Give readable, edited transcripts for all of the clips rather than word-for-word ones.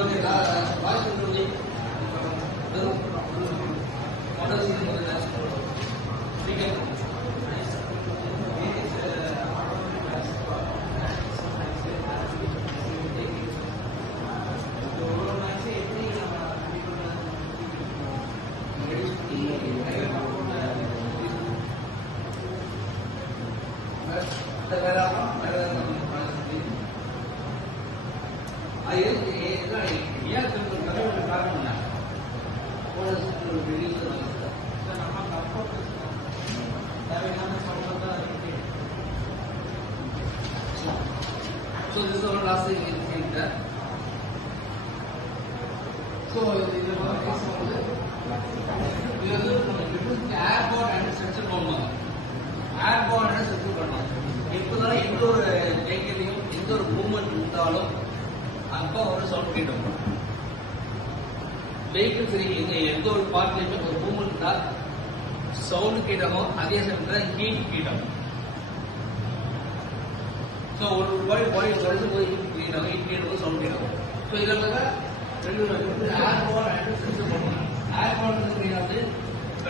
So this is our last thing in that. So in the work is we are doing airborne and structure normal. Airborne and structure normal. இப்போதான் எந்த ஒரு வெஹிக்கிளையும் எந்த ஒரு movement இருந்தாலும் அப்போ ஒரு sound கேட்டோம். வெஹிக்கிள் சரி எந்த ஒரு பார்ட்லையுமே ஒரு மூவ்மெண்ட் இருந்தால் சவுண்ட் கேட்டாலும் அதே சமயத்தில் ஹீட் கேட்டோம். ஸோ ஒரு பாடி போய் ஹீட் கேட்டோம் சவுண்ட் கேட்டோம். ஸோ இதில் ரெண்டு ஏர்போர்ட் அண்ட் சென்சர் பண்ணலாம். ஏர்போர்ட் வந்து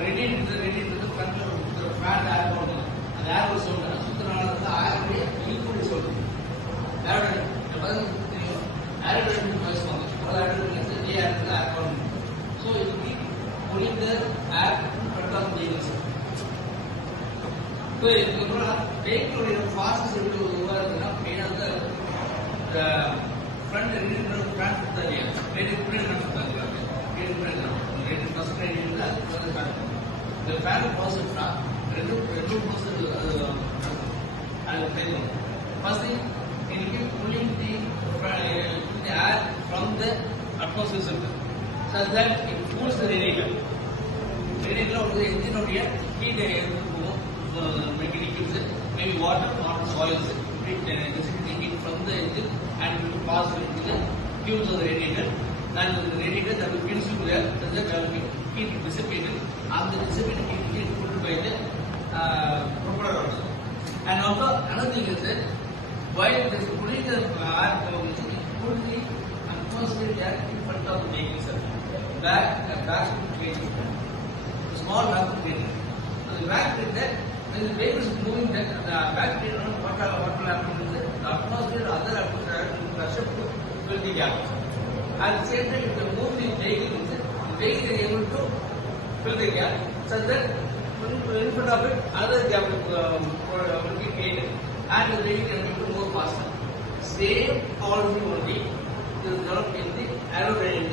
ரெடின்றது கண்ட்ரோல் ஃபேன் ஏர்போர்ட் அந்த ஏர்போர்ட் சவுண்ட் சுத்தனால வந்து ஆயிரப்படியே ஈக்குவலி சவுண்ட் ஏரோடைனமிக் தெரியும். ஏரோடைனமிக் பேசுவாங்க. Aerodynamic airport. ஸோ இது pulling the air in front of the vehicle. So இதுக்கப்புறம் வெஹிக்கிளுடைய ஃபாஸ்ட் செக்யூர் உருவாக்குனா மெயினாக the front end front தனியா ரெடி பின்னாடி நடந்துட்டாங்க. ரெடி பின்னாடி ரெடி ஃபர்ஸ்ட் ரெடி இருந்து அது வந்து காட்டும். இந்த ஃபேன் ப்ராசஸ்னா ரெண்டு ப்ராசஸ் அது தெரியும். First thing it will pulling the air from the atmosphere center so that it cools the radiator. Radiator வந்து என்ஜினுடைய ஹீட் எடுத்து போகும். Liquids, maybe water or soils, heat from the engine and it will pass into the tubes of the radiator, and the radiator that will consume there, then there will be heat dissipated, and the dissipated heat will be put by the propeller also. And also another thing is that while it is pulling the air from it put the atmospheric air in front of the vehicle, back small back. So the back is that when the vehicle is moving, that the back what will happen is that the atmosphere or other atmosphere will be gapped. At the same time, if you move the vehicle is able to fill the gap such that in front of it another gap will be created and the vehicle will move faster. Same policy only is developed in the aeroplane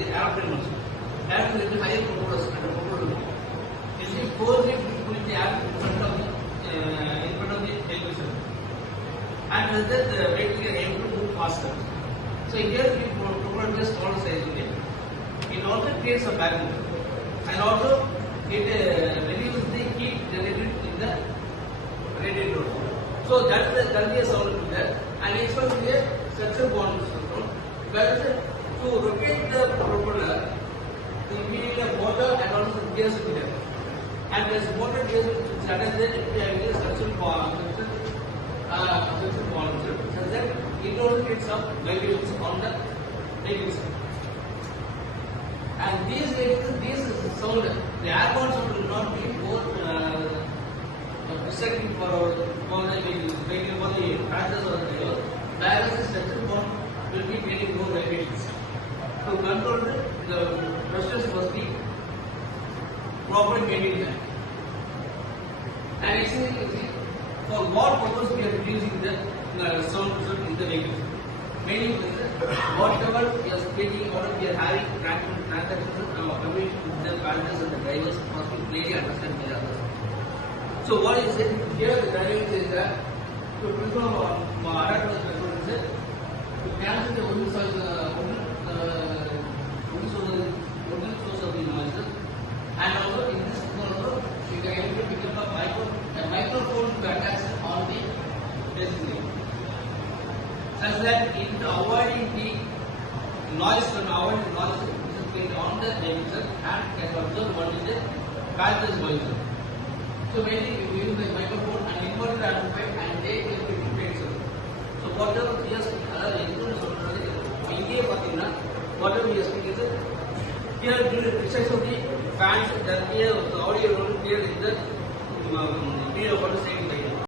also. Aeroplane is higher propellers and propeller. Is the force pulling the air in front of the vehicle, and with that the vehicle is able to move faster. So here we propeller is small size only. It also creates a vacuum, and also it reduces the heat generated in the radiator. So that's the sound of that. And next one is a structure bond control. Whereas to rotate the propeller, we need a motor and also the gears to be there. And this motor gears which attach it to a structural bond so that it also gets some vibrations on the vehicle. And these sound, the airborne sound will not be more distracting for the vehicle for the passengers or the driver. Whereas the structural bond will be creating more vibrations. To control the pressures must be properly maintained. And actually, for what purpose we are reducing the sound in the vehicle? Mainly, whatever we are speaking or we are having transactions communication with the passengers and the drivers must be clearly understand each other. So what is it? Here the driving says that to control adaptive control is that to cancel the only source of the noises, and also in this also you can able to pick up a microphone to attach on the basically such that in avoiding the noise which is going on the vehicle and can observe what is the passenger's voice. So mainly we use the microphone and inverted amplifier and they will be different. So whatever yes other instruments இங்கே பார்த்தீங்கன்னா whatever we Here, due to precise of the fans, the audio will clear in the video for the same.